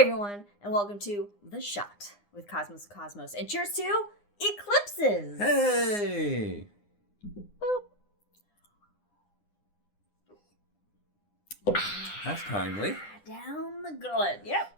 Hey everyone, and welcome to The Shot with Cosmos. And cheers to Eclipses! Hey! Boop. That's timely. Down the gullet. Yep.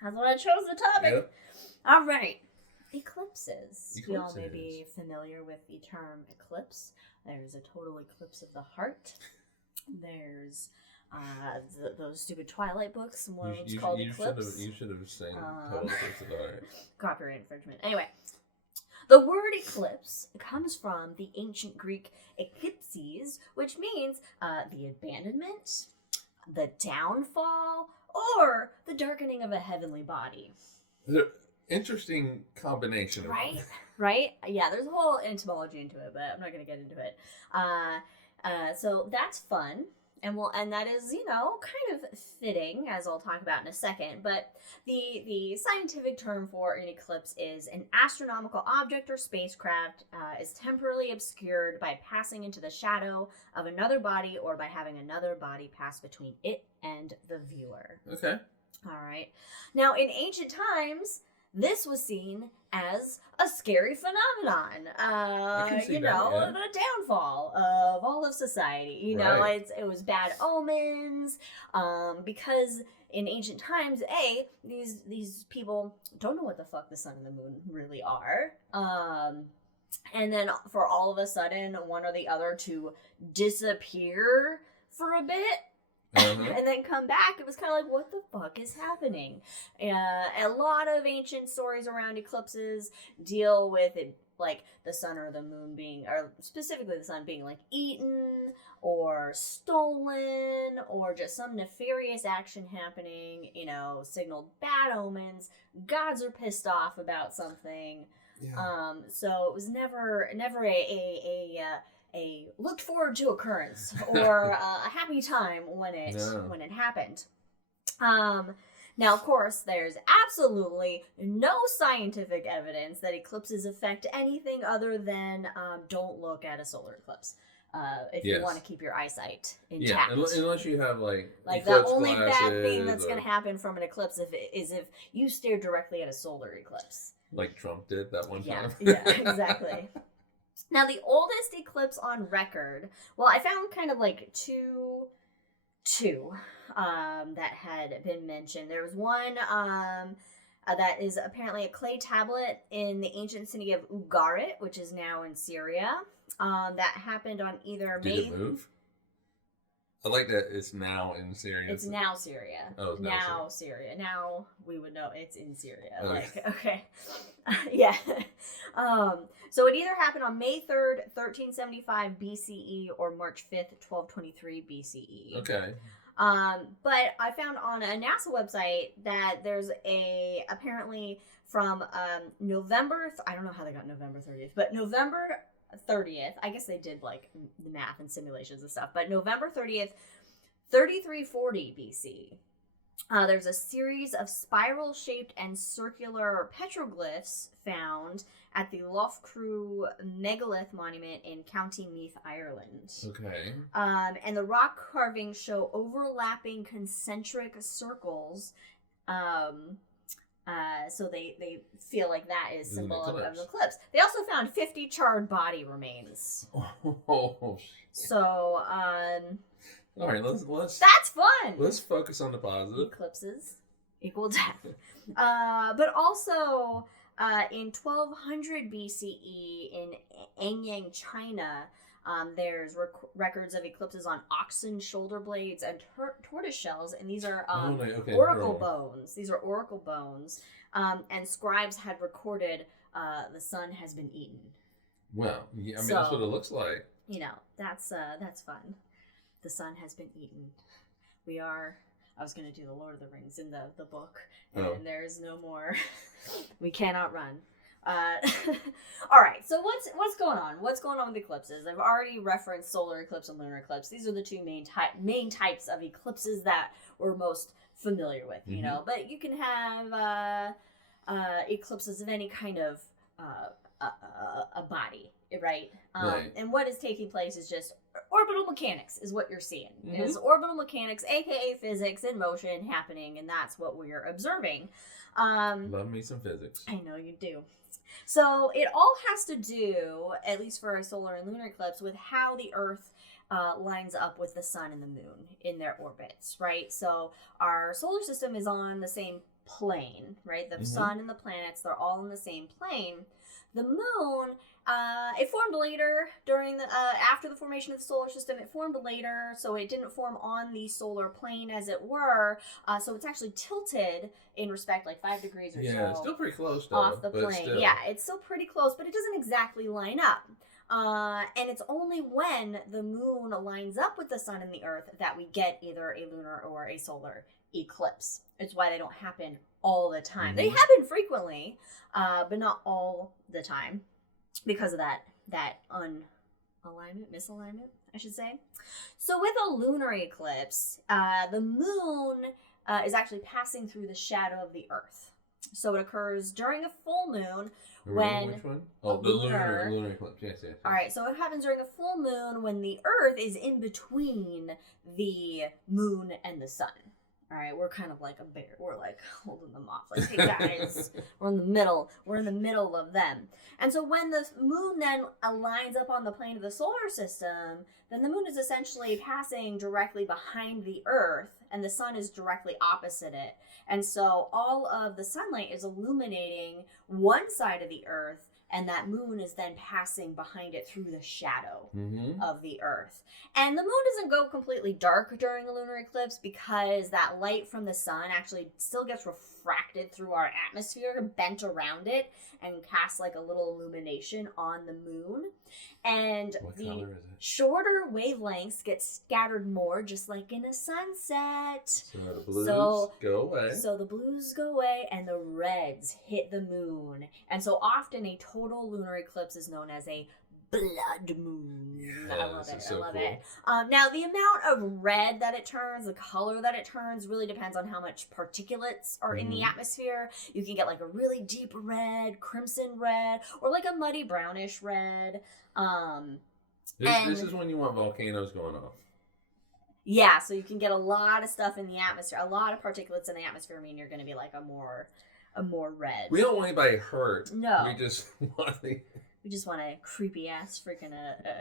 That's why I chose the topic. Yep. All right. Eclipses. You all may be familiar with the term eclipse. There's a total eclipse of the heart. There's those stupid Twilight books. One of them's called Eclipse. You should have sang total eclipse of the heart. Copyright infringement. Anyway. The word eclipse comes from the ancient Greek eclipses, which means the abandonment, the downfall, or the darkening of a heavenly body. Interesting combination. Right? Right? Yeah, there's a whole etymology into it, but I'm not going to get into it. So that's fun. And that is, kind of fitting, as I'll talk about in a second. But the scientific term for an eclipse is an astronomical object or spacecraft is temporarily obscured by passing into the shadow of another body or by having another body pass between it and the viewer. Okay. All right. Now, in ancient times, this was seen as a scary phenomenon. The downfall of all of society. Right. It was bad omens, because in ancient times, these people don't know what the fuck the sun and the moon really are. And then for all of a sudden, one or the other to disappear for a bit. And then come back, it was kind of like, what the fuck is happening? A lot of ancient stories around eclipses deal with it, like the sun or the moon being, or specifically the sun being like eaten or stolen or just some nefarious action happening, signaled bad omens, gods are pissed off about something. Yeah. So it was never a looked forward to occurrence or a happy time when it happened. Now, of course, there's absolutely no scientific evidence that eclipses affect anything other than don't look at a solar eclipse if you want to keep your eyesight intact. Yeah, unless you have like the only bad thing that's going to happen from an eclipse is if you stare directly at a solar eclipse. Like Trump did that one time. Yeah, exactly. Now, the oldest eclipse on record, well, I found kind of like two that had been mentioned. There was one that is apparently a clay tablet in the ancient city of Ugarit, which is now in Syria. That happened on either May... Did it move? I like that it's now in Syria. It's now Syria. Oh, it's now Syria. Now we would know it's in Syria. Okay. Okay. Yeah. So it either happened on May 3rd, 1375 BCE or March 5th, 1223 BCE. Okay. But I found on a NASA website that there's apparently from November, I don't know how they got November 30th, but November 30th, I guess they did like the math and simulations and stuff, but November 30th, 3340 BC, there's a series of spiral-shaped and circular petroglyphs found at the Loughcrew Megalith Monument in County Meath, Ireland. Okay. And the rock carvings show overlapping concentric circles. So they feel like that is symbol of an eclipse. They also found 50 charred body remains. Oh shit. So, all right, let's. That's fun. Let's focus on the positive. Eclipses equal death. But also, in 1200 BCE in Anyang, China, there's records of eclipses on oxen shoulder blades and tortoise shells, and these are oracle bones. These are oracle bones, and scribes had recorded the sun has been eaten. Well, yeah, that's what it looks like. That's fun. The sun has been eaten. I was going to do the Lord of the Rings in the book, and there's no more. We cannot run. All right, so what's going on? What's going on with eclipses? I've already referenced solar eclipse and lunar eclipse. These are the two main types of eclipses that we're most familiar with, But you can have eclipses of any kind of a body, right? Right. And what is taking place is just orbital orbital mechanics is what you're seeing. It's orbital mechanics, aka physics in motion happening, and that's what we're observing. Love me some physics. I know you do. So it all has to do, at least for a solar and lunar eclipse, with how the Earth lines up with the sun and the moon in their orbits, right? So our solar system is on the same plane, right? The sun and the planets, they're all in the same plane. The moon, it formed later during the after the formation of the solar system. It formed later, so it didn't form on the solar plane, as it were. So it's actually tilted in respect, like 5 degrees or so. Yeah, it's still pretty close though, off the plane. Still. Yeah, it's still pretty close, but it doesn't exactly line up. And it's only when the moon lines up with the sun and the Earth that we get either a lunar or a solar eclipse. It's why they don't happen all the time. They happen frequently, but not all the time because of that misalignment, I should say. So with a lunar eclipse, the moon is actually passing through the shadow of the Earth. So it occurs during a full moon. Which one? Oh, the lunar eclipse. Yes. All right, so it happens during a full moon when the Earth is in between the moon and the sun. All right, we're kind of like a bear. We're like holding them off. Like, hey guys, we're in the middle. We're in the middle of them. And so when the moon then lines up on the plane of the solar system, then the moon is essentially passing directly behind the Earth, and the sun is directly opposite it. And so all of the sunlight is illuminating one side of the Earth, and that moon is then passing behind it through the shadow of the Earth. And the moon doesn't go completely dark during a lunar eclipse because that light from the sun actually still gets refracted through our atmosphere, bent around it, and casts like a little illumination on the moon. And what the color is it? shorter wavelengths get scattered more, just like in a sunset. So the blues go away. So the blues go away and the reds hit the moon. And so often a total lunar eclipse is known as a blood moon. Yes, I love it. so I love cool. it. Now, the amount of red that it turns, the color that it turns, really depends on how much particulates are in the atmosphere. You can get like a really deep red, crimson red, or like a muddy brownish red. This is when you want volcanoes going off. Yeah, so you can get a lot of stuff in the atmosphere. A lot of particulates in the atmosphere mean you're going to be like a more red. We don't want anybody hurt. No. We just want We just want a creepy ass freaking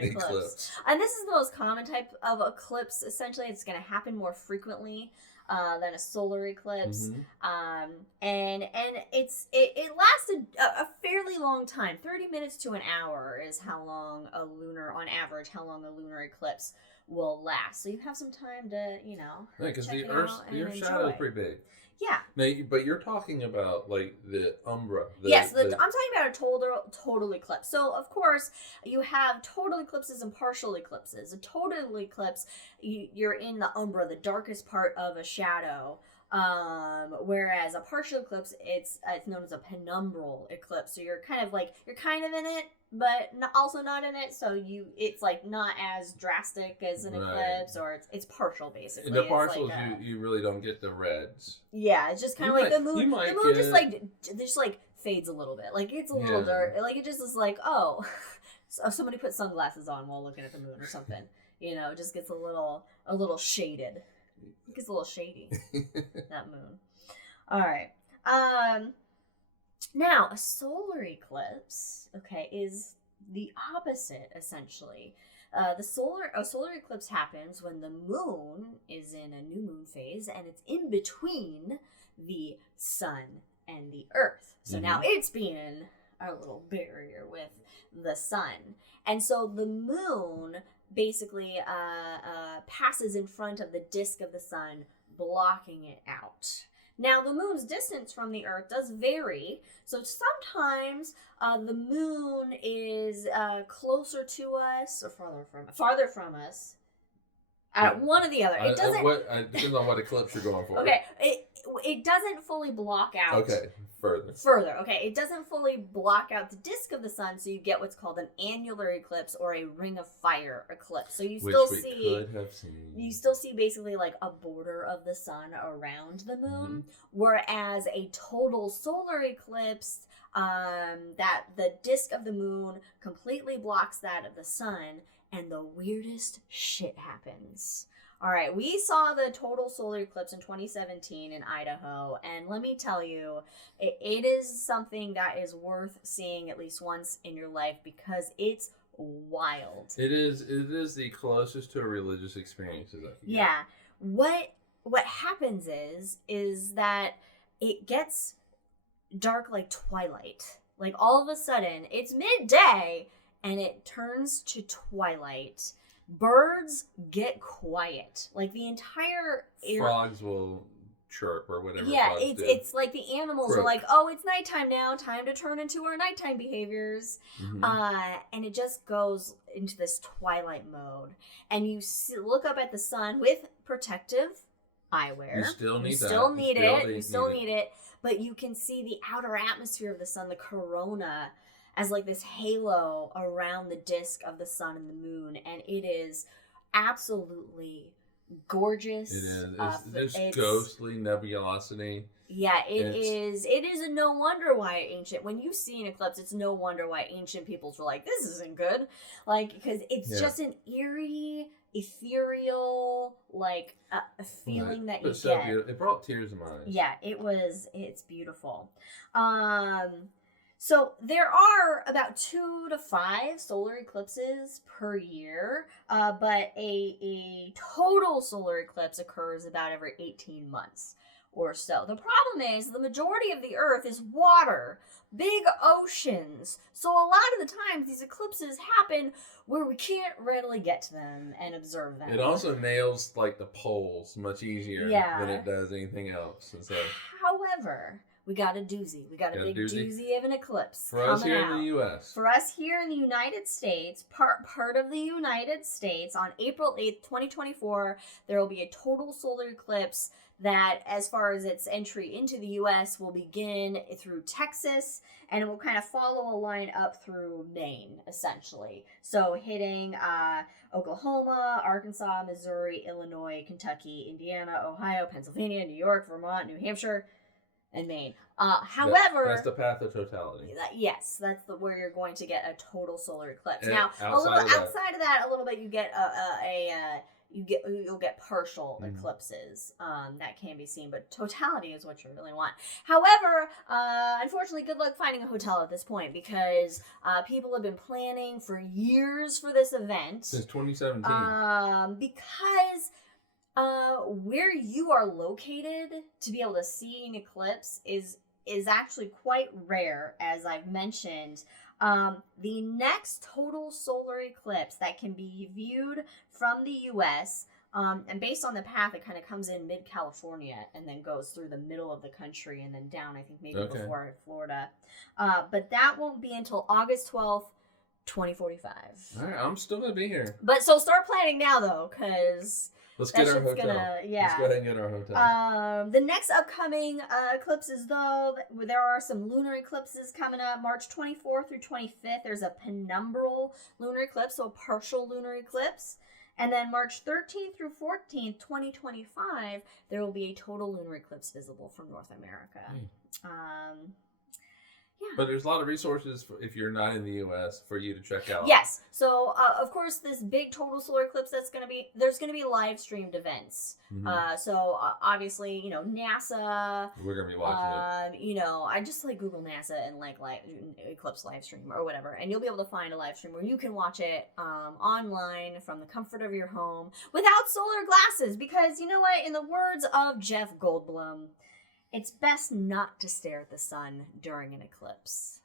eclipse. And this is the most common type of eclipse. Essentially, it's going to happen more frequently than a solar eclipse. And it lasted a fairly long time. 30 minutes to an hour is how long on average, how long a lunar eclipse will last. So you have some time to, because check the it Earth's out and shadow is enjoy. pretty big. Yeah. Now, but you're talking about like the umbra. Yes, I'm talking about a total eclipse. So, of course, you have total eclipses and partial eclipses. A total eclipse, you're in the umbra, the darkest part of a shadow. Whereas a partial eclipse, it's known as a penumbral eclipse. So you're kind of in it, but also not in it. So it's like not as drastic as an eclipse, or it's partial basically. In the partials, you really don't get the reds. Yeah, it's just kind of like the moon. The moon just fades a little bit. Like it's a little dark. Like it just is like, oh, so somebody put sunglasses on while looking at the moon or something. It just gets a little shaded. It gets a little shady, that moon. All right. Now, a solar eclipse, is the opposite, essentially. A solar eclipse happens when the moon is in a new moon phase, and it's in between the sun and the Earth. So now it's being a little barrier with the sun. And so the moon basically passes in front of the disk of the sun, blocking it out. Now, the moon's distance from the Earth does vary. So sometimes the moon is closer to us or farther from us. One or the other. It doesn't. Depends on what eclipse you're going for. Okay, it doesn't fully block out. Okay, further. Okay, it doesn't fully block out the disk of the sun, so you get what's called an annular eclipse or a ring of fire eclipse. So you still see basically like a border of the sun around the moon, whereas a total solar eclipse that the disk of the moon completely blocks that of the sun, and the weirdest shit happens. All right, we saw the total solar eclipse in 2017 in Idaho, and let me tell you, it is something that is worth seeing at least once in your life because it's wild. It is the closest to a religious experience as I can get. Yeah. What happens is that it gets dark like twilight. Like all of a sudden, it's midday and it turns to twilight. Birds get quiet. Like the entire frogs will chirp or whatever. Yeah, it's like the animals are like, oh, it's nighttime now, time to turn into our nighttime behaviors. And it just goes into this twilight mode. And you look up at the sun with protective eyewear. You still need You still need it. But you can see the outer atmosphere of the sun, the corona, as like this halo around the disk of the sun and the moon. And it is absolutely gorgeous. It is. It's ghostly nebulosity. Yeah, it is. It is a no wonder why when you see an eclipse, it's no wonder why ancient peoples were like, this isn't good. Like, because it's just an eerie, ethereal, like, a feeling that you get. Beautiful. It brought tears to my eyes. Yeah, it's beautiful. So there are about 2 to 5 solar eclipses per year, but a total solar eclipse occurs about every 18 months or so. The problem is the majority of the Earth is water, big oceans. So a lot of the times these eclipses happen where we can't readily get to them and observe them. It also nails like the poles much easier than it does anything else. And so, however, we got a doozy. We got a big doozy of an eclipse for us here in the U.S. For us here in the United States, part of the United States, on April 8th, 2024, there will be a total solar eclipse that, as far as its entry into the U.S., will begin through Texas, and it will kind of follow a line up through Maine, essentially. So hitting Oklahoma, Arkansas, Missouri, Illinois, Kentucky, Indiana, Ohio, Pennsylvania, New York, Vermont, New Hampshire, and Maine. However, that's the path of totality. Yes, that's where you're going to get a total solar eclipse. And now, outside of that, a little bit, you get you'll get partial eclipses that can be seen, but totality is what you really want. However, unfortunately, good luck finding a hotel at this point because people have been planning for years for this event since 2017. Because where you are located to be able to see an eclipse is actually quite rare, as I've mentioned. The next total solar eclipse that can be viewed from the U.S., and based on the path, it kind of comes in mid-California and then goes through the middle of the country and then down, I think, maybe before Florida. But that won't be until August 12th, 2045. All right, I'm still going to be here. But so start planning now, though, because... Let's get our hotel. Let's go ahead and get our hotel. The next upcoming eclipses, though, there are some lunar eclipses coming up. March 24th through 25th, there's a penumbral lunar eclipse, so a partial lunar eclipse. And then March 13th through 14th, 2025, there will be a total lunar eclipse visible from North America. Yeah. But there's a lot of resources if you're not in the U.S. for you to check out. Yes. So, of course, this big total solar eclipse there's going to be live streamed events. So, obviously, NASA. We're going to be watching it. I just Google NASA and eclipse live stream or whatever. And you'll be able to find a live stream where you can watch it online from the comfort of your home without solar glasses. Because, you know what? In the words of Jeff Goldblum, it's best not to stare at the sun during an eclipse.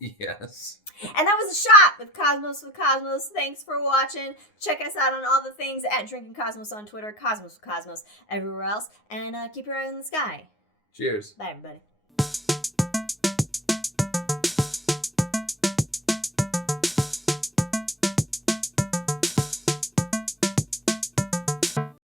Yes. And that was a shot with Cosmos with Cosmos. Thanks for watching. Check us out on all the things at Drinking Cosmos on Twitter, Cosmos with Cosmos everywhere else. And keep your eye on the sky. Cheers. Bye, everybody.